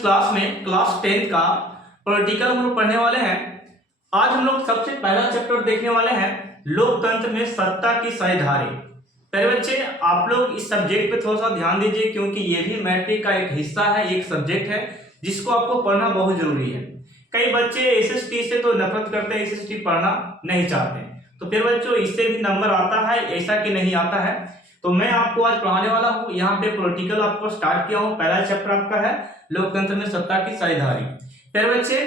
इस क्लास में क्लास 10 का पॉलिटिकल हम लोग पढ़ने वाले हैं। आज हम लोग सबसे पहला चैप्टर देखने वाले हैं लोकतंत्र में सत्ता की साझेदारी। पहले बच्चे आप लोग इस सब्जेक्ट पे थोड़ा सा ध्यान दीजिए, क्योंकि ये भी मैट्रिक का एक हिस्सा है, एक सब्जेक्ट है जिसको आपको पढ़ना बहुत जरूरी है। कई बच्चे एसएसटी से तो नफरत करते हैं, एसएसटी पढ़ना नहीं चाहते, तो फिर बच्चों इससे भी नंबर आता है, ऐसा कि नहीं आता है। तो मैं आपको आज पढ़ाने वाला हूँ। यहाँ पे पॉलिटिकल आपको स्टार्ट किया हूँ। पहला चैप्टर आपका है लोकतंत्र में सत्ता की साझेदारी। फिर बच्चे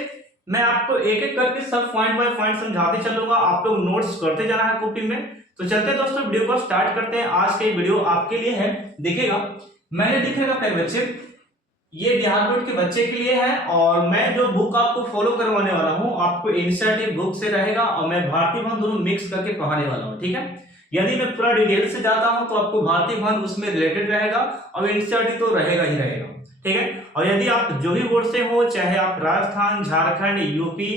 मैं आपको एक एक करके सब पॉइंट बाय पॉइंट समझाते चलूंगा, आप लोग नोट्स करते जाना है कॉपी में। तो चलते दोस्तों वीडियो को स्टार्ट करते हैं। आज के वीडियो आपके लिए है, देखिएगा मैंने लिखेगा पहले बच्चे ये बिहार बोर्ड के बच्चे के लिए है, और मैं जो बुक आपको फॉलो करवाने वाला हूँ आपको एनसीईआरटी बुक से रहेगा, और मैं भारतीय भवन दोनों मिक्स करके पढ़ाने वाला हूँ, ठीक है। यदि मैं पूरा डिटेल से जाता हूं तो आपको भारतीय भवन उसमें रिलेटेड रहेगा और एनसीईआरटी तो रहेगा ही रहेगा, ठीक है। और यदि आप जो भी बोर्ड से हो, चाहे आप राजस्थान, झारखंड, यूपी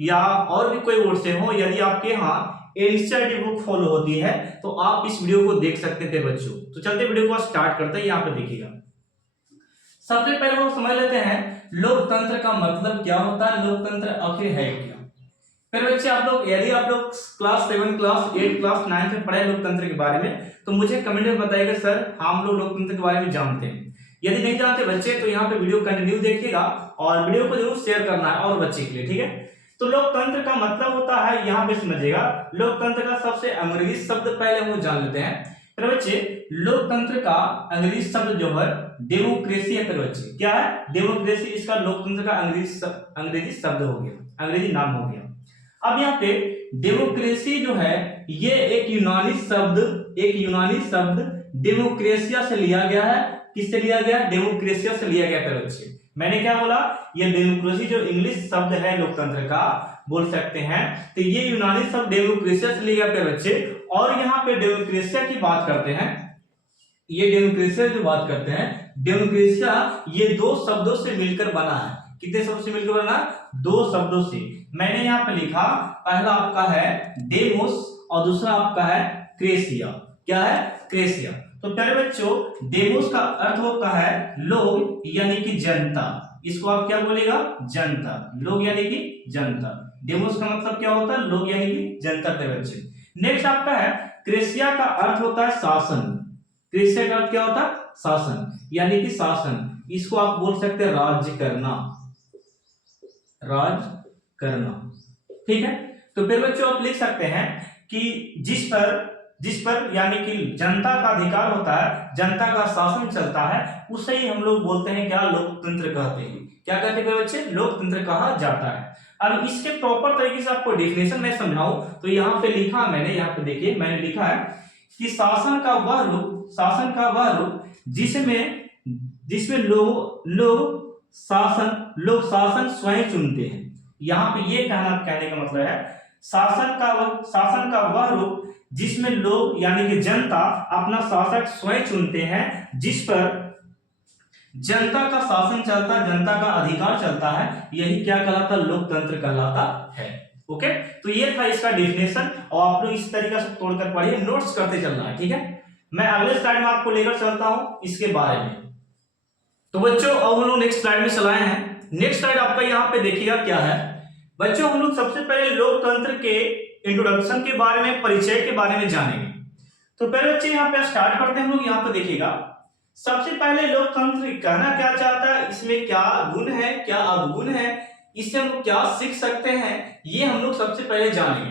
या और भी कोई बोर्ड से हो, यदि आपके यहाँ एनसीईआरटी बुक फॉलो होती है तो आप इस वीडियो को देख सकते थे बच्चों। तो चलते वीडियो को स्टार्ट करते हैं। यहाँ पे देखिएगा सबसे पहले वो समझ लेते हैं लोकतंत्र का मतलब क्या होता है, लोकतंत्र आखिर है क्या। फिर बच्चे आप लोग यदि आप लोग क्लास 7, क्लास 8, क्लास 9 में पढ़े लोकतंत्र के बारे में तो मुझे कमेंट में बताइएगा सर हम लोग लोकतंत्र के बारे में जानते हैं। यदि नहीं जानते बच्चे तो यहाँ पे वीडियो कंटिन्यू देखिएगा और वीडियो को जरूर शेयर करना है और बच्चे के लिए, ठीक है। तो लोकतंत्र का मतलब होता है, यहाँ पे समझिएगा लोकतंत्र का सबसे अंग्रेजी शब्द पहले हम जान लेते हैं। फिर बच्चे लोकतंत्र का अंग्रेजी शब्द जो है डेमोक्रेसी है। फिर बच्चे क्या है डेमोक्रेसी, इसका लोकतंत्र का अंग्रेजी शब्द हो गया, अंग्रेजी नाम हो गया। अब यहाँ पे डेमोक्रेसी जो है ये एक यूनानी शब्द डेमोक्रेसिया से लिया गया है। किससे लिया गया? डेमोक्रेसिया से लिया गया। फिर बच्चे मैंने क्या बोला, ये डेमोक्रेसी जो इंग्लिश शब्द है लोकतंत्र का बोल सकते हैं, तो ये यूनानी शब्द डेमोक्रेसिया से लिया गया बच्चे। और यहाँ पे डेमोक्रेसिया की बात करते हैं, ये डेमोक्रेसिया जो बात करते हैं, डेमोक्रेसिया ये दो शब्दों से मिलकर बना है। कितने शब्दों से मिलकर बना? दो शब्दों से। मैंने यहाँ पे लिखा पहला आपका है डेमोस और दूसरा आपका है क्रेसिया। क्या है? क्रेसिया। तो प्यारे बच्चों डेमोस का अर्थ होता है लोग यानी कि जनता, इसको आप क्या बोलेगा? जनता। लोग यानी कि जनता। डेमोस का मतलब क्या होता है? लोग यानी कि जनता। प्यारे बच्चे नेक्स्ट आपका है क्रेसिया का अर्थ होता है शासन। क्रेसिया का अर्थ क्या होता है? शासन यानी कि शासन। इसको आप बोल सकते हैं राज्य करना, राज करना, ठीक है। तो फिर बच्चों आप लिख सकते हैं कि जिस पर यानी कि जनता का अधिकार होता है, जनता का शासन चलता है, उसे ही हम लोग बोलते हैं क्या? लोकतंत्र कहते हैं। क्या कहते हैं बच्चे? लोकतंत्र कहा जाता है। अब इसके प्रॉपर तरीके से आपको डेफिनेशन में समझाऊं तो यहाँ पे लिखा मैंने, यहाँ पे देखिए मैंने लिखा है कि शासन का वह रूप जिसमें लोग शासन स्वयं चुनते हैं। यहाँ पे ये कहने का मतलब है शासन का वह रूप जिसमें लोग यानी कि जनता अपना शासक स्वयं चुनते हैं, जिस पर जनता का शासन चलता है, जनता का अधिकार चलता है, यही क्या कहलाता? लोकतंत्र कहलाता है। ओके, तो ये था इसका डेफिनेशन, और आप लोग इस तरीके से तोड़कर पढ़िए, नोट्स करते चलना है, ठीक है। मैं अगले स्लाइड में आपको लेकर चलता हूं इसके बारे में। तो बच्चों अब हम लोग नेक्स्ट स्लाइड में चलाए हैं। नेक्स्ट स्लाइड आपका यहाँ पे देखिएगा क्या है बच्चों। हम लोग सबसे पहले लोकतंत्र के इंट्रोडक्शन के बारे में, परिचय के बारे में जानेंगे। तो पहले बच्चे यहाँ पे स्टार्ट करते हैं हम लोग। यहाँ पे देखिएगा सबसे पहले लोकतंत्र कहना क्या चाहता है, इसमें क्या गुण है, क्या अवगुण है, इससे हम लोग क्या सीख सकते हैं, ये हम लोग सबसे पहले जानेंगे।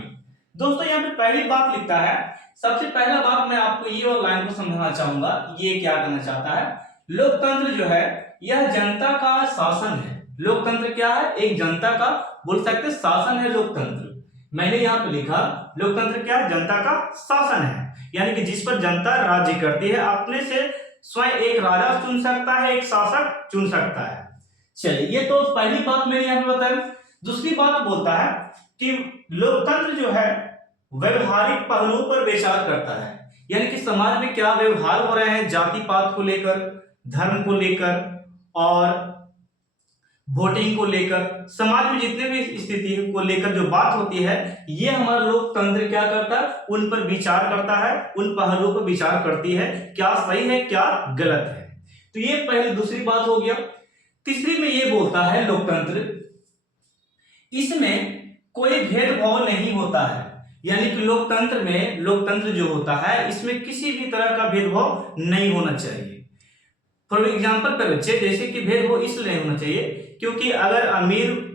दोस्तों यहाँ पे पहली बात लिखता है, सबसे पहला बात मैं आपको ये और लाइन को समझाना चाहूंगा, ये क्या कहना चाहता है। लोकतंत्र जो है यह जनता का शासन है। लोकतंत्र क्या है? एक जनता का बोल सकते शासन है लोकतंत्र। मैंने यहाँ पे लिखा लोकतंत्र क्या? जनता का शासन है, यानी कि जिस पर जनता राज्य करती है, अपने से स्वयं एक राजा चुन सकता है, एक शासक चुन सकता है। चलिए ये तो पहली बात मैंने यहाँ पे बताया। दूसरी बात बोलता है कि लोकतंत्र जो है व्यवहारिक पहलुओं पर विचार करता है, यानी कि समाज में क्या व्यवहार हो रहे हैं जाति पात को लेकर, धर्म को लेकर और वोटिंग को लेकर, समाज में जितने भी स्थिति को लेकर जो बात होती है, ये हमारा लोकतंत्र क्या करता है? उन पर विचार करता है, उन पहलुओं पर विचार करती है, क्या सही है क्या गलत है। तो ये पहली दूसरी बात हो गया। तीसरी में ये बोलता है लोकतंत्र, इसमें कोई भेदभाव नहीं होता है। यानी कि लोकतंत्र में, लोकतंत्र जो होता है इसमें किसी भी तरह का भेदभाव नहीं होना चाहिए। फॉर एग्जाम्पल पर बच्चे, जैसे कि भेदभाव इसलिए नहीं होना चाहिए क्योंकि अगर अमीर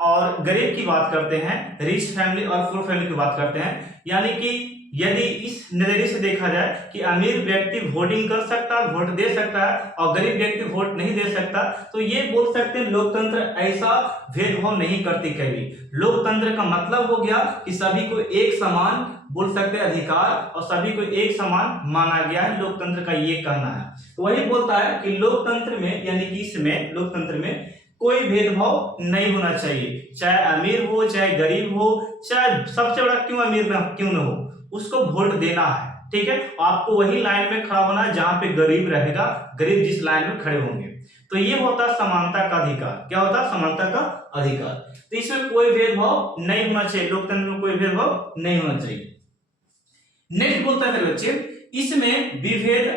और गरीब की बात करते हैं, रिच फैमिली और पुअर फैमिली की बात करते हैं, यानी कि यदि इस नजरिए से देखा जाए कि अमीर व्यक्ति वोटिंग कर सकता है, वोट दे सकता है और गरीब व्यक्ति वोट नहीं दे सकता, तो ये बोल सकते हैं लोकतंत्र ऐसा भेदभाव नहीं करती कभी। लोकतंत्र का मतलब हो गया कि सभी को एक समान बोल सकते हैं अधिकार और सभी को एक समान माना गया है, लोकतंत्र का ये कहना है। तो वही बोलता है कि लोकतंत्र में, यानी कि इसमें लोकतंत्र में कोई भेदभाव नहीं होना चाहिए, चाहे अमीर हो चाहे गरीब हो, चाहे सबसे बड़ा क्यों अमीर ना क्यों ना हो, उसको वोट देना है। ठीक है, आपको वही लाइन में खड़ा होना है जहां पे गरीब रहेगा, गरीब जिस लाइन में खड़े होंगे। तो ये होता है समानता का अधिकार। क्या होता है? समानता का अधिकार। तो इसमें कोई भेदभाव नहीं होना चाहिए, लोकतंत्र में कोई भेदभाव नहीं होना चाहिए। नेक्स्ट बोलता है बच्चे, इसमें विभेद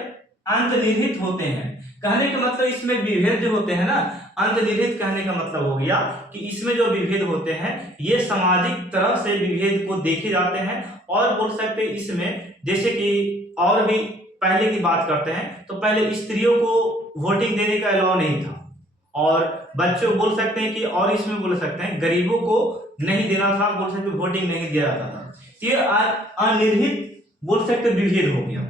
अंतर्निहित होते हैं। कहने का मतलब इसमें विभेद जो होते हैं ना, अंतर्निहित कहने का मतलब हो गया कि इसमें जो विभेद होते हैं ये सामाजिक तरह से विभेद को देखे जाते हैं। और बोल सकते हैं इसमें, जैसे कि और भी पहले की बात करते हैं तो पहले स्त्रियों को वोटिंग देने का अलाउ नहीं था, और बच्चों बोल सकते हैं कि, और इसमें बोल सकते हैं गरीबों को नहीं देना था, बोल सकते वोटिंग नहीं दिया जाता था। ये अनिर्णित बोल सकते विभेद हो गया।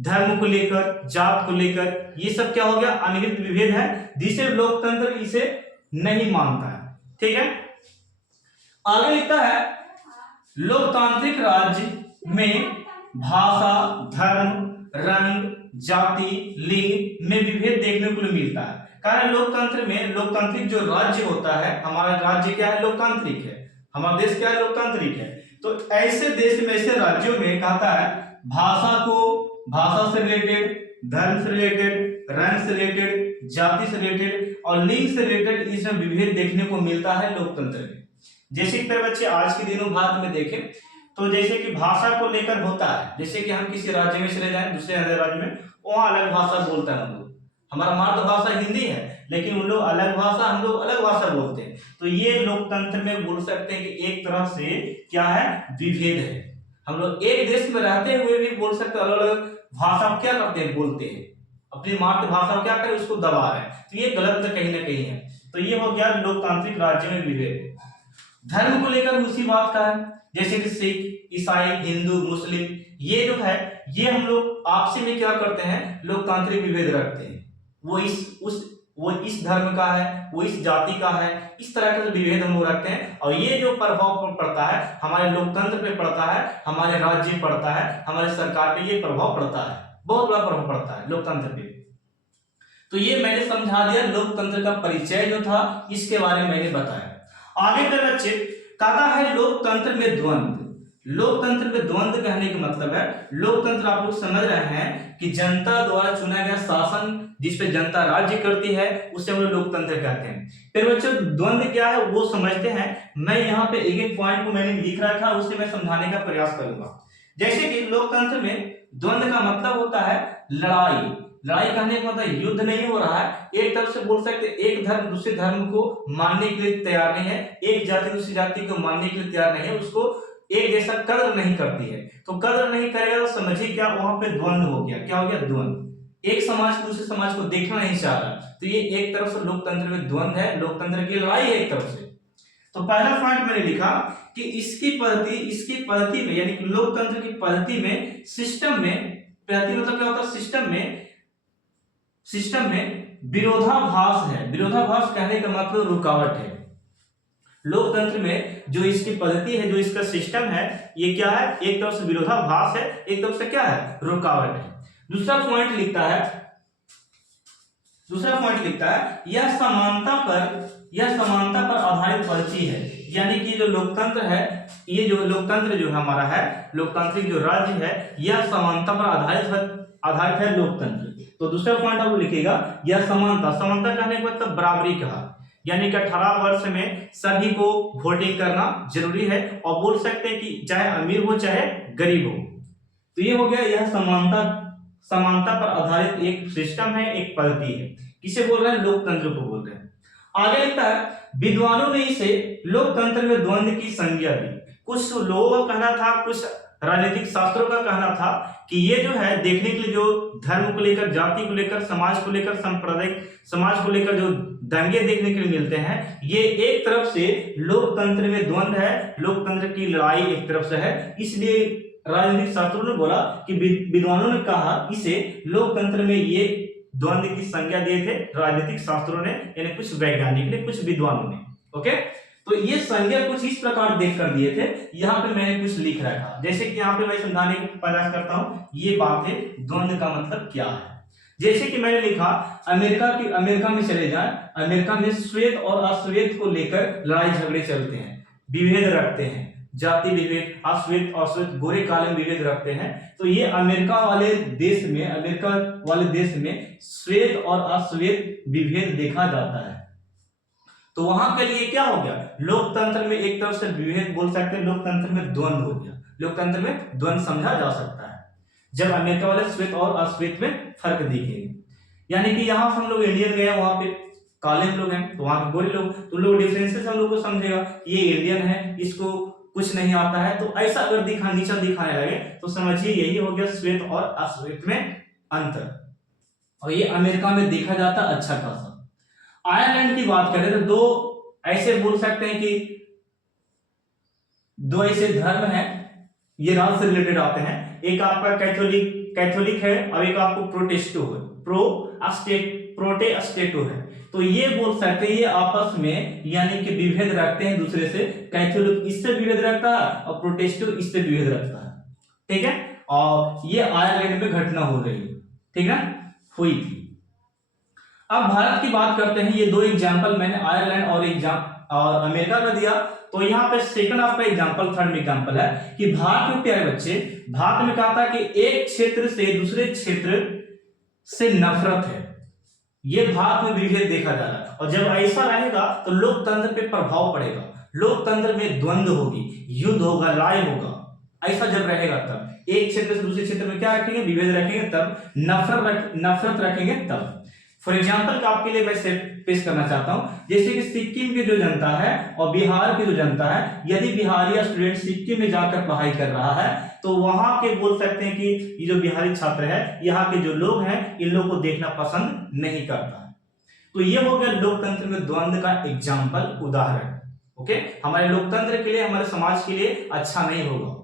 धर्म को लेकर, जात को लेकर, ये सब क्या हो गया? अनिर्णित विभेद है जिसे लोकतंत्र इसे नहीं मानता है। ठीक है, आगे लिखता है लोकतांत्रिक राज्य में भाषा, धर्म, रंग, जाति, लिंग में विभेद देखने को मिलता है। कारण लोकतंत्र में, लोकतांत्रिक जो राज्य होता है, हमारा राज्य क्या है? लोकतांत्रिक है। हमारा देश क्या है? लोकतांत्रिक है। तो ऐसे देश में, ऐसे राज्यों में कहता है भाषा को, भाषा से रिलेटेड, धर्म से रिलेटेड, रंग से रिलेटेड, जाति से रिलेटेड और लिंग से रिलेटेड इसमें विभेद देखने को मिलता है लोकतंत्र में। जैसे कि बच्चे आज के दिनों भारत में देखें तो जैसे कि भाषा को लेकर होता है, जैसे कि हम किसी राज्य में चले जाएं, दूसरे राज्य में, वहाँ अलग भाषा बोलता है हम लोग। हमारा मातृभाषा हिंदी है लेकिन उन लोग अलग भाषा, हम लोग अलग भाषा बोलते हैं। तो ये लोकतंत्र में बोल सकते हैं कि एक तरह से क्या है? विभेद है। हम लोग एक देश में रहते हुए भी बोल सकते अलग अलग भाषा क्या करते हैं? बोलते हैं। अपनी मातृभाषा क्या करें? उसको दबा रहे हैं। तो ये गलत तो कहीं ना कहीं है। तो ये हो गया लोकतांत्रिक राज्य में विभेद। धर्म को लेकर उसी बात का है, जैसे कि सिख, ईसाई, हिंदू, मुस्लिम, ये जो है ये हम लोग आपसी में क्या करते हैं? लोकतांत्रिक विभेद रखते हैं। वो इस धर्म का है, वो इस जाति का है, इस तरह का विभेद हम लोग रखते हैं। और ये जो प्रभाव पड़ता है हमारे लोकतंत्र पे पड़ता है, हमारे राज्य पे पड़ता है, हमारे सरकार पे ये प्रभाव पड़ता है, बहुत बड़ा प्रभाव पड़ता है लोकतंत्र पे। तो ये मैंने समझा दिया, लोकतंत्र का परिचय जो था इसके बारे में मैंने बताया। आगे का बच्चे कहता है लोकतंत्र में द्वंद्व। लोकतंत्र में द्वंद्व कहने का मतलब है, लोकतंत्र आप लोग समझ रहे हैं कि जनता द्वारा चुना गया शासन जिसपे जनता राज्य करती है उसे हम लोग लोकतंत्र कहते हैं। फिर बच्चों द्वंद्व क्या है वो समझते हैं। मैं यहाँ पे एक एक पॉइंट को मैंने लिख रखा, उसे मैं समझाने का प्रयास करूंगा। जैसे कि लोकतंत्र में द्वंद्व का मतलब होता है लड़ाई। लड़ाई कहने का मतलब युद्ध नहीं हो रहा है, एक तरफ से बोल सकते एक धर्म दूसरे धर्म को मानने के लिए तैयार नहीं है, एक जाति दूसरी जाति को मानने के लिए तैयार नहीं है, उसको एक जैसा कदर नहीं करती है। तो कदर नहीं करेगा तो समझिए क्या वहां पे द्वंद्व हो गया। क्या हो गया? द्वंद्व। एक समाज दूसरे समाज को देखना नहीं चाह रहा, तो ये एक तरफ से लोकतंत्र में द्वंद्व है, लोकतंत्र की लड़ाई है एक तरफ से। तो पहला पॉइंट मैंने लिखा कि इसकी पद्धति में, यानी कि लोकतंत्र की पद्धति में, सिस्टम में, पद्धति मतलब क्या होता है? सिस्टम में विरोधाभास है। विरोधाभास कहने का मतलब रुकावट है। लोकतंत्र में जो इसकी पद्धति है, जो इसका सिस्टम है, ये क्या है? एक तरफ से विरोधाभास है, एक तरफ से क्या है? रुकावट है। दूसरा पॉइंट लिखता है यह समानता पर आधारित पद्धति है। यानी कि जो लोकतंत्र है, ये जो लोकतंत्र जो हमारा है, लोकतांत्रिक जो राज्य है, यह समानता पर आधारित है लोकतंत्र। तो दूसरा पॉइंट आप लिखिएगा यह समानता कहने का मतलब बराबरी कहा, यानी कि 18 वर्ष में सभी को वोटिंग करना जरूरी है, और बोल सकते हैं कि चाहे अमीर हो चाहे गरीब हो। तो ये हो गया, यह समानता पर आधारित एक सिस्टम है, एक पद्धति है। किसे बोल रहे हैं? लोकतंत्र को बोल रहे हैं। आगे लिखता है विद्वानों ने इसे लोकतंत्र में द्वंद्व की संज्ञा दी। कुछ लोगों का कहना था, कुछ राजनीतिक शास्त्रों का कहना था कि ये जो है देखने के लिए जो धर्म को लेकर, जाति को लेकर, समाज को लेकर, सांप्रदायिक समाज को लेकर जो दंगे देखने के लिए मिलते हैं, ये एक तरफ से लोकतंत्र में द्वंद्व है, लोकतंत्र की लड़ाई एक तरफ से है। इसलिए राजनीतिक शास्त्रों ने बोला कि विद्वानों ने कहा इसे लोकतंत्र में ये द्वंद्व की संज्ञा दिए थे राजनीतिक शास्त्रों ने, यानी कुछ वैज्ञानिक ने, कुछ विद्वानों ने। ओके, तो ये संज्ञा कुछ इस प्रकार देख कर दिए थे। यहाँ पे मैंने कुछ लिख रखा, जैसे कि यहाँ पे मैं समझाने की प्रयास करता हूँ ये बात है द्वंद्व का मतलब क्या है। जैसे कि मैंने लिखा अमेरिका में चले जाए, अमेरिका में श्वेत और अश्वेत को लेकर लड़ाई झगड़े चलते हैं, विभेद रखते हैं, जाति विभेद, अश्वेत अश्वेत, गोरे काले विभेद रखते हैं। तो ये अमेरिका वाले देश में श्वेत और अश्वेत विभेद देखा जाता है। तो वहां के लिए क्या हो गया? लोकतंत्र में एक तरफ से विभेद बोल सकते हैं, लोकतंत्र में द्वंद्व हो गया, लोकतंत्र में द्वंद्व समझा जा सकता है जब अमेरिका वाले श्वेत और अश्वेत में फर्क दिखेगा। यानी कि यहाँ से हम लोग इंडियन गए, वहां पे काले लोग हैं, तो वहां पे गोरे लोग, तो लोग डिफरेंसेस हम लोग को समझेगा, ये इंडियन है, इसको कुछ नहीं आता है। तो ऐसा अगर नीचा दिखाने लगे तो समझिए यही हो गया श्वेत और अश्वेत में अंतर, और ये अमेरिका में देखा जाता अच्छा खासा। आयरलैंड की बात करें तो दो ऐसे बोल सकते हैं कि दो ऐसे धर्म हैं, ये राज्य से रिलेटेड आते हैं, एक आपका कैथोलिक है और एक आपको प्रोटेस्टेंटो है। तो ये बोल सकते हैं ये आपस में यानी कि विभेद रखते हैं दूसरे से, कैथोलिक इससे विभेद रखता है और प्रोटेस्टेंट इससे विभेद रखता है, ठीक है। और ये आयरलैंड में घटना हो रही है, ठीक है, हुई थी। अब भारत की बात करते हैं, ये दो एग्जाम्पल मैंने आयरलैंड और अमेरिका का दिया। तो यहाँ पे सेकंड आपका एग्जाम्पल, थर्ड एग्जाम्पल है कि भारत में प्यारे बच्चे, भारत में कहा था कि एक क्षेत्र से दूसरे क्षेत्र से नफरत है, ये भारत में विभेद देखा जा रहा है। और जब ऐसा रहेगा तो लोकतंत्र पे प्रभाव पड़ेगा, लोकतंत्र में द्वंद्व होगी, युद्ध होगा, लड़ाई होगा। ऐसा जब रहेगा तब एक क्षेत्र से दूसरे क्षेत्र में क्या रखेंगे? विभेद रखेंगे, तब नफरत रखेंगे तब। फॉर एग्जाम्पल आपके लिए मैं पेश करना चाहता हूं, जैसे कि सिक्किम की जो जनता है और बिहार की जो जनता है, यदि बिहारी स्टूडेंट सिक्किम में जाकर पढ़ाई कर रहा है तो वहां के बोल सकते हैं कि ये जो बिहारी छात्र है, यहाँ के जो लोग हैं, इन लोगों को देखना पसंद नहीं करता है। तो ये हो गया लोकतंत्र में द्वंद्व का एग्जाम्पल, उदाहरण। ओके, हमारे लोकतंत्र के लिए, हमारे समाज के लिए अच्छा नहीं होगा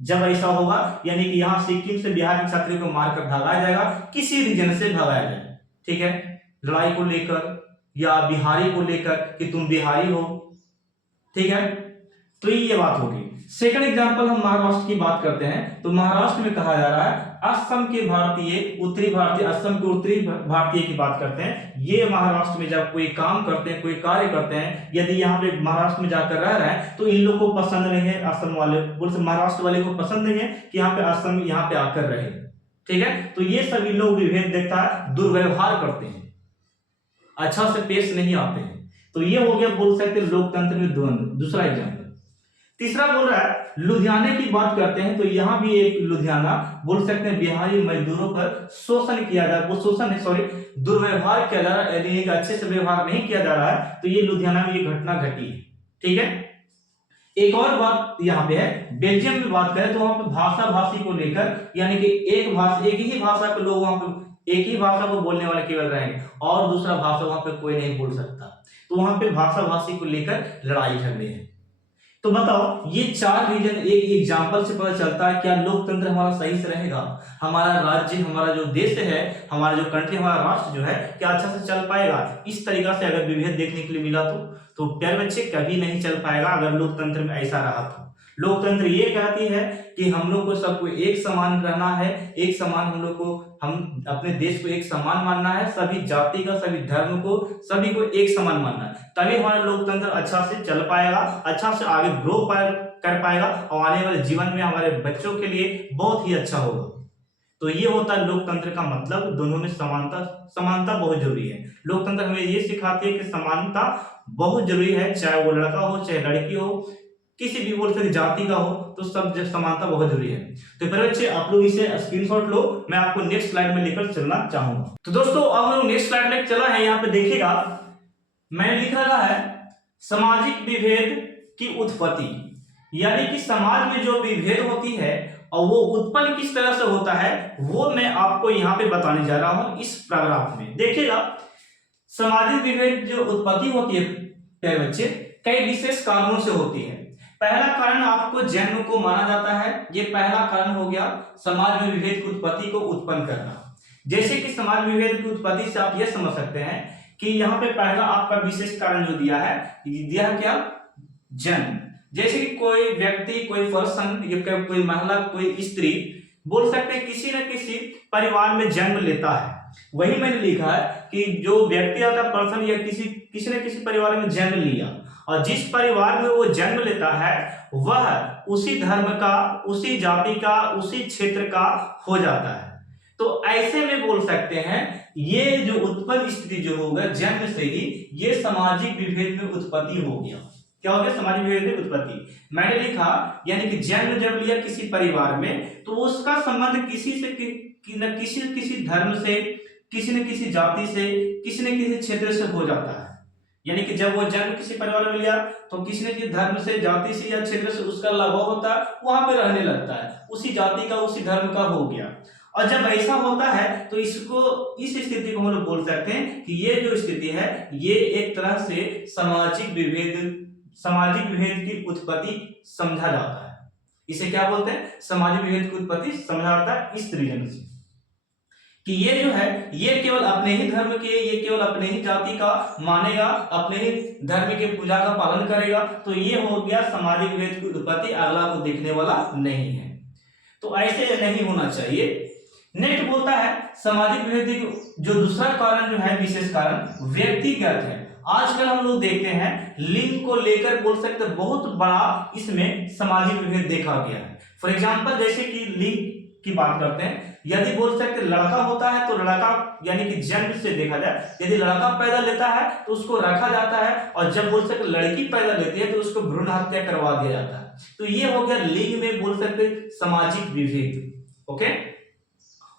जब ऐसा होगा, यानी कि यहाँ सिक्किम से बिहार के छात्रों को मारकर भगाया जाएगा, किसी रीजन से भगाया जाएगा, ठीक है, लड़ाई को लेकर या बिहारी को लेकर कि तुम बिहारी हो, ठीक है। तो ये बात होगी। सेकंड एग्जांपल हम महाराष्ट्र की बात करते हैं, तो महाराष्ट्र में कहा जा रहा है असम के भारतीय, उत्तरी भारतीय, असम के उत्तरी भारतीय की बात करते हैं। ये महाराष्ट्र में जब कोई काम करते हैं, कोई कार्य करते हैं, यदि यहाँ पे महाराष्ट्र में जाकर रह रहे हैं तो इन लोग को पसंद नहीं है, असम वाले बोल महाराष्ट्र वाले को पसंद नहीं है कि यहाँ पे असम यहाँ पे आकर रहे, ठीक है। तो ये सभी लोग विभेद देखता है, दुर्व्यवहार करते हैं, अच्छा से पेश नहीं आते हैं। तो ये हो गया बोल सकते लोकतंत्र में द्वंद्व। दूसरा एग्जाम्पल। तीसरा बोल रहा है लुधियाने की बात करते हैं, तो यहाँ भी एक लुधियाना बोल सकते हैं बिहारी मजदूरों पर शोषण किया जा रहा है, वो शोषण है, सॉरी, दुर्व्यवहार किया जा रहा है, यानी अच्छे से व्यवहार नहीं किया जा रहा है। तो ये लुधियाना में ये घटना घटी है, ठीक है। एक और बात यहाँ पे है, बेल्जियम में बात करें तो वहां पे भाषा भाषी को लेकर, यानी कि एक ही भाषा के लोग वहां पे एक ही भाषा को बोलने वाले केवल रहेंगे और दूसरा भाषा वहां पे कोई नहीं बोल सकता। तो वहां पे भाषा भाषी को लेकर लड़ाई झगड़े हैं। तो बताओ ये चार रीजन एक एग्जाम्पल से पता चलता है क्या लोकतंत्र हमारा सही से रहेगा, हमारा राज्य, हमारा जो देश है, हमारा जो कंट्री, हमारा राष्ट्र जो है क्या अच्छा से चल पाएगा। इस तरीका से अगर विभेद देखने के लिए मिला तो प्यारे बच्चे कभी नहीं चल पाएगा अगर लोकतंत्र में ऐसा रहा तो। लोकतंत्र ये कहती है कि हम लोग को सबको एक समान रहना है, एक समान हम लोग को, हम अपने देश को एक समान मानना है, सभी जाति का, सभी धर्म को, सभी को एक समान मानना है, तभी हमारा लोकतंत्र अच्छा से चल पाएगा, अच्छा से आगे ग्रो कर पाएगा और आने वाले जीवन में हमारे बच्चों के लिए बहुत ही अच्छा होगा। तो ये होता है लोकतंत्र का मतलब, दोनों में समानता बहुत जरूरी है। लोकतंत्र हमें ये सिखाती है कि समानता बहुत जरूरी है, चाहे वो लड़का हो चाहे लड़की हो, किसी भी बोल सकते जाति का हो, तो सब समानता बहुत जरूरी है। तो प्यारे बच्चे आप लोग इसे स्क्रीनशॉट लो, मैं आपको नेक्स्ट स्लाइड में लेकर चलना चाहूंगा। तो दोस्तों अब हम लोग नेक्स्ट स्लाइड में चला है, यहाँ पे देखिएगा मैंने लिख रहा है सामाजिक विभेद की उत्पत्ति, यानी कि समाज में जो विभेद होती है और वो उत्पन्न किस तरह से होता है वो मैं आपको यहाँ पे बताने जा रहा हूं इस पैराग्राफ में। देखिएगा सामाजिक विभेद जो उत्पत्ति होती है प्यारे बच्चे, कई विशेष कारणों से होती है। पहला कारण आपको जन्म को माना जाता है, ये पहला कारण हो गया समाज में विभेद की उत्पत्ति को उत्पन्न करना। जैसे कि समाज विभेद की उत्पत्ति से आप यह समझ सकते हैं कि यहाँ पे पहला आपका विशेष कारण जो दिया है क्या, जन्म। जैसे कि कोई व्यक्ति, कोई पर्सन या कोई महिला, कोई स्त्री बोल सकते हैं किसी न किसी परिवार में जन्म लेता है। वही मैंने लिखा है कि जो व्यक्ति आता है, पर्सन या किसी न किसी परिवार में जन्म लिया, और जिस परिवार में वो जन्म लेता है वह उसी धर्म का, उसी जाति का, उसी क्षेत्र का हो जाता है। तो ऐसे में बोल सकते हैं ये जो उत्पन्न स्थिति जो होगा जन्म से ही, ये सामाजिक विभेद में उत्पत्ति हो गया। क्या हो गया? सामाजिक विभेद में उत्पत्ति। मैंने लिखा यानी कि जन्म जब लिया किसी परिवार में तो उसका संबंध किसी से किसी न किसी धर्म से, किसी न किसी जाति से, किसी न किसी क्षेत्र से हो जाता है। यानी कि जब वो जन्म किसी परिवार में लिया तो किसी न किसी धर्म से, जाति से या क्षेत्र से उसका लगाव होता है, वहां पे रहने लगता है, उसी जाति का, उसी धर्म का हो गया। और जब ऐसा होता है तो इस स्थिति को हम लोग बोल सकते हैं कि ये जो स्थिति है ये एक तरह से सामाजिक विभेद की उत्पत्ति समझा जाता है। इसे क्या बोलते हैं? सामाजिक विभेद की उत्पत्ति समझा जाता है इस रीजन से कि ये जो है ये केवल अपने ही धर्म के, ये केवल अपने ही जाति का मानेगा, अपने ही धर्म के पूजा का पालन करेगा, तो ये हो गया सामाजिक विभेद की उत्पत्ति, अगला को देखने वाला नहीं है। तो ऐसे नहीं होना चाहिए। नेक्स्ट बोलता है सामाजिक विभेद जो दूसरा कारण जो है, विशेष कारण व्यक्तिगत है। आजकल हम लोग देखते हैं लिंग को लेकर बोल सकते हैं बहुत बड़ा इसमें सामाजिक विभेद देखा गया है। फॉर एग्जांपल जैसे कि लिंग की बात करते हैं, यदि बोल सकते लड़का होता है तो लड़का यानी कि जन्म से देखा जाए, यदि लड़का पैदा लेता है तो उसको रखा जाता है, और जब बोल सकते लड़की पैदा लेती है तो उसको भ्रूण हत्या करवा दिया जाता है। तो ये हो गया लिंग में बोल सकते सामाजिक विभेद। ओके,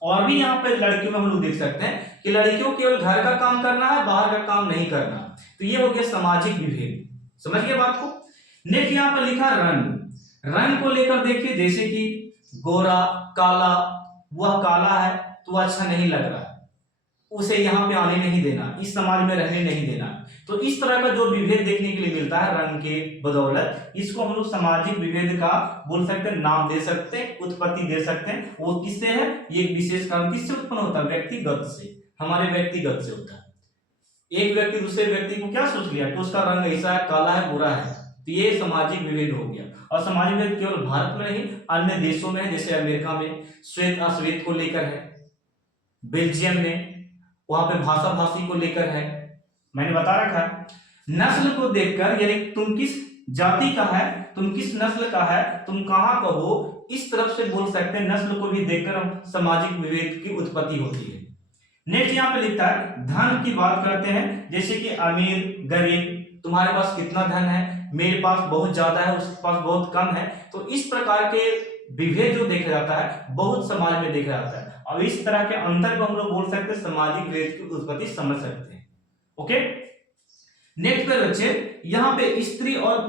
और भी यहाँ पे लड़कियों में हम लोग देख सकते हैं कि लड़कियों केवल घर का काम करना है, बाहर का काम नहीं करना। तो ये हो गया सामाजिक विभेद। समझ गए बात को? नेक्स्ट यहाँ पर लिखा रंग को लेकर देखिए, जैसे कि गोरा, काला, वह काला है तो वह अच्छा नहीं लग रहा है, उसे यहाँ पे आने नहीं देना, इस समाज में रहने नहीं देना। तो इस तरह का जो विभेद देखने के लिए मिलता है रंग के बदौलत, इसको हम लोग सामाजिक विभेद का बोल सकते हैं, नाम दे सकते हैं, उत्पत्ति दे सकते हैं। वो किससे है? ये विशेष कारण किससे उत्पन्न होता है? व्यक्तिगत से, हमारे व्यक्तिगत से होता है। एक व्यक्ति दूसरे व्यक्ति को क्या सोच लिया कि उसका रंग ऐसा है, काला है, बुरा है, तो ये सामाजिक विभेद हो गया। और सामाजिक विभेद केवल भारत में नहीं, अन्य देशों में है, जैसे अमेरिका में श्वेत अश्वेत को लेकर है, बेल्जियम में वहां पे भाषा भाषी को लेकर है। मैंने बता रखा है नस्ल को देखकर, यानी तुम किस जाति का है, तुम किस नस्ल का है, तुम कहां का हो, इस तरफ से बोल सकते हैं नस्ल को भी देखकर सामाजिक विभेद की उत्पत्ति होती है। नेक्स्ट यहाँ पे लिखता है धन की बात करते हैं, जैसे कि अमीर गरीब, तुम्हारे पास कितना धन है, मेरे पास बहुत ज्यादा है, उसके पास बहुत कम है। तो इस प्रकार के विभेद जो देखा जाता है बहुत समाज में देखा जाता है, और इस तरह के अंतर को हम लोग बोल सकते हैं सामाजिक विभेद की उत्पत्ति समझ सकते हैं। ओके, नेक्स्ट पे बच्चे यहाँ पे स्त्री और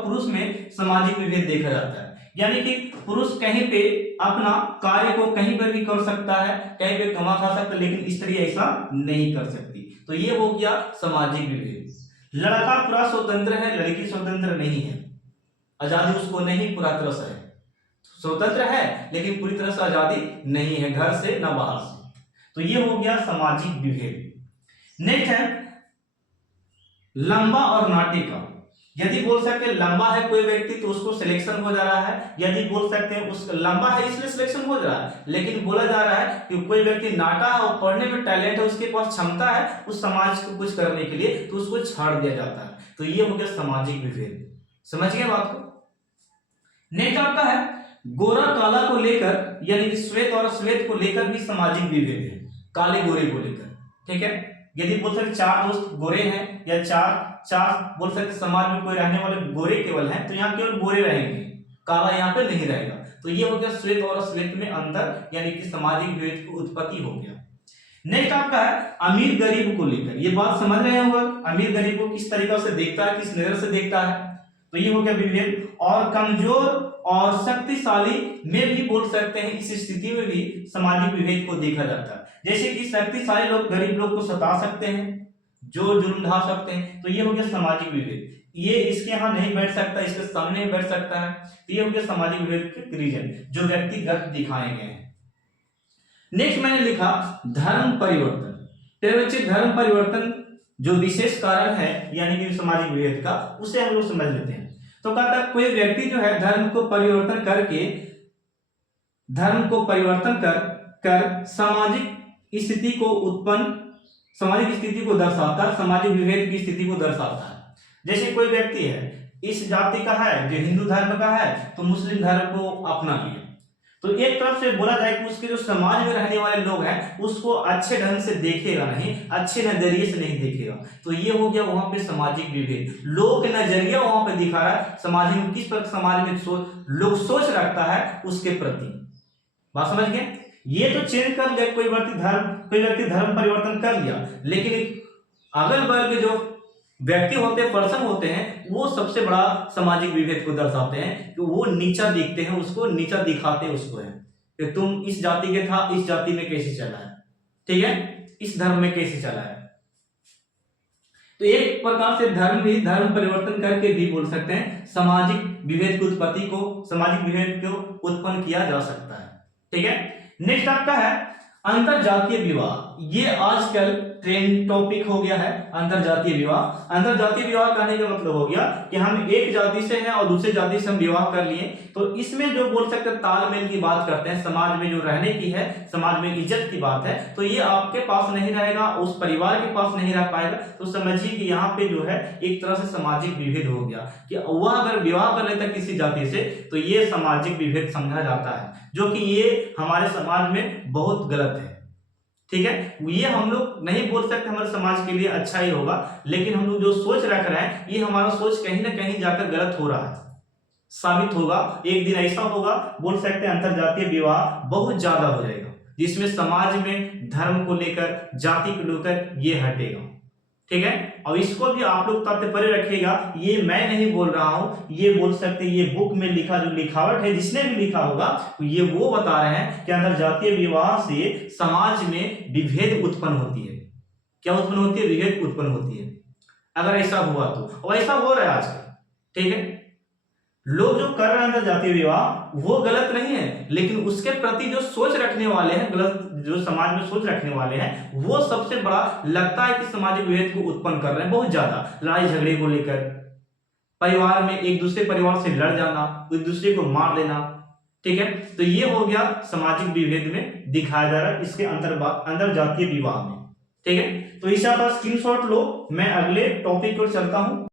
पुरुष में सामाजिक विभेद देखा जाता है। यानी कि पुरुष कहीं पे अपना कार्य को कहीं पर भी कर सकता है, कहीं पे कमा खा सकता है, लेकिन स्त्री ऐसा नहीं कर सकती। तो ये हो गया सामाजिक विभेद। लड़का पूरा स्वतंत्र है, लड़की स्वतंत्र नहीं है, आजादी उसको नहीं पूरा तरह से है, स्वतंत्र है लेकिन पूरी तरह से आजादी नहीं है, घर से ना बाहर से। तो ये हो गया सामाजिक विभेद। नेक्स्ट है लंबा और नाटे का। यदि बोल सकते हैं लंबा है कोई व्यक्ति तो उसको सिलेक्शन हो जा रहा है, यदि बोल सकते हैं उसका लंबा है इसलिए सिलेक्शन हो जा रहा है, लेकिन बोला जा रहा है कि कोई व्यक्ति नाटा है और पढ़ने में टैलेंट है, उसके पास क्षमता है उस समाज को कुछ करने के लिए, तो उसको छाड़ दिया जाता है। तो ये हो गया सामाजिक विभेद। समझ गए बात को? नेक्स्ट आपका है गोरा काला को लेकर, यानी कि श्वेत और श्वेत को लेकर भी सामाजिक विभेद है, काले गोरे को लेकर। ठीक है, यदि बोल सकते चार दोस्त गोरे हैं या चार चार बोल सकते समाज में कोई रहने वाले गोरे केवल हैं, तो यहाँ केवल गोरे रहेंगे, काला यहाँ पे नहीं रहेगा। तो ये हो गया श्वेत और अश्वेत में अंतर, यानी कि सामाजिक विभेद की उत्पत्ति हो गया। नेक्स्ट आपका है अमीर गरीब को लेकर। ये बात समझ रहे होंगे, अमीर गरीब को किस तरीका से देखता है, किस नजर से देखता है, तो ये हो गया विभेद। और कमजोर और शक्तिशाली में भी बोल सकते हैं, इस स्थिति में भी सामाजिक विभेद को देखा जाता है। जैसे कि शक्तिशाली लोग गरीब लोग को सता सकते हैं, जो जुल्म ढा सकते हैं, तो ये हो गया सामाजिक विभेद। ये इसके यहाँ नहीं बैठ सकता, इसके सामने नहीं बैठ सकता है, तो ये हो गया सामाजिक विभेद के रीजन जो व्यक्तिगत दिखाए गए हैं। नेक्स्ट मैंने लिखा धर्म परिवर्तन। तेरे बच्चे धर्म परिवर्तन जो विशेष कारण है यानी कि सामाजिक विभेद का, उसे हम लोग समझ लेते हैं। तो कहता है कोई व्यक्ति जो है धर्म को परिवर्तन कर सामाजिक स्थिति को दर्शाता है, सामाजिक विभेद की स्थिति को दर्शाता है। जैसे कोई व्यक्ति है इस जाति का है, जो हिंदू धर्म का है, तो मुस्लिम धर्म को अपना लिया, तो एक तरफ से बोला जाए कि उसके जो समाज में रहने वाले लोग हैं उसको अच्छे ढंग से देखेगा नहीं, अच्छे नजरिए से नहीं देखेगा, तो ये हो गया वहां पे सामाजिक विभेद। लोग के नजरिया वहां पे दिखा रहा है समाज में किस पर समाज में लोग सोच रखता है उसके प्रति। बात समझ गए? ये तो चेंज कर लिया, कोई व्यक्ति धर्म परिवर्तन कर लिया, लेकिन अगल बगल के जो व्यक्ति होते हैं, पर्सन होते हैं, वो सबसे बड़ा सामाजिक विभेद को दर्शाते हैं कि वो नीचा दिखते हैं, उसको नीचा दिखाते उसको है कि तुम इस जाति के था, इस जाति में कैसे चला है, ठीक है, इस धर्म में कैसे चला है। तो एक प्रकार से धर्म परिवर्तन करके भी बोल सकते हैं सामाजिक विभेद की उत्पत्ति को, सामाजिक विभेद को उत्पन्न किया जा सकता है, ठीक है। नेक्स्ट आपका है अंतरजातीय विवाह। ये आजकल ट्रेंड टॉपिक हो गया है, अंतरजातीय विवाह। अंतरजातीय विवाह कहने का मतलब हो गया कि हम एक जाति से हैं और दूसरे जाति से हम विवाह कर लिए, तो इसमें जो बोल सकते हैं तालमेल की बात करते हैं, समाज में जो रहने की है, समाज में इज्जत की बात है, तो ये आपके पास नहीं रहेगा, उस परिवार के पास नहीं रह पाएगा। तो समझिए कि यहाँ पे जो है एक तरह से सामाजिक विभेद हो गया कि वह अगर विवाह कर लेता किसी जाति से, तो ये सामाजिक विभेद समझा जाता है, जो कि ये हमारे समाज में बहुत गलत है, ठीक है। ये हम लोग नहीं बोल सकते हमारे समाज के लिए अच्छा ही होगा, लेकिन हम लोग जो सोच रख रहे हैं ये हमारा सोच कहीं ना कहीं जाकर गलत हो रहा है, साबित होगा एक दिन ऐसा होगा, बोल सकते हैं अंतरजातीय विवाह बहुत ज्यादा हो जाएगा, जिसमें समाज में धर्म को लेकर, जाति को लेकर ये हटेगा, ठीक है। और इसको भी आप लोग तात्पर्य रखिएगा, ये मैं नहीं बोल रहा हूं, ये बोल सकते ये बुक में लिखा जो लिखावट है, जिसने भी लिखा होगा ये वो बता रहे हैं कि अंतरजातीय विवाह से समाज में विभेद उत्पन्न होती है। क्या उत्पन्न होती है? विभेद उत्पन्न होती है, अगर ऐसा हुआ तो, और ऐसा हो रहा है आजकल, ठीक है। लोग जो कर रहे हैं अंतरजातीय विवाह वो गलत नहीं है, लेकिन उसके प्रति जो सोच रखने वाले हैं, गलत जो समाज में सोच रखने वाले हैं, वो सबसे बड़ा लगता है कि सामाजिक विभेद को उत्पन्न कर रहे हैं बहुत ज्यादा। लड़ाई झगड़े को लेकर, परिवार में एक दूसरे परिवार से लड़ जाना, एक दूसरे को मार देना, ठीक है। तो ये हो गया सामाजिक विभेद में दिखाया जा रहा है इसके अंतरजातीय विवाह में, ठीक है। तो इसे आप स्क्रीनशॉट लो, मैं अगले टॉपिक पर चलता हूं।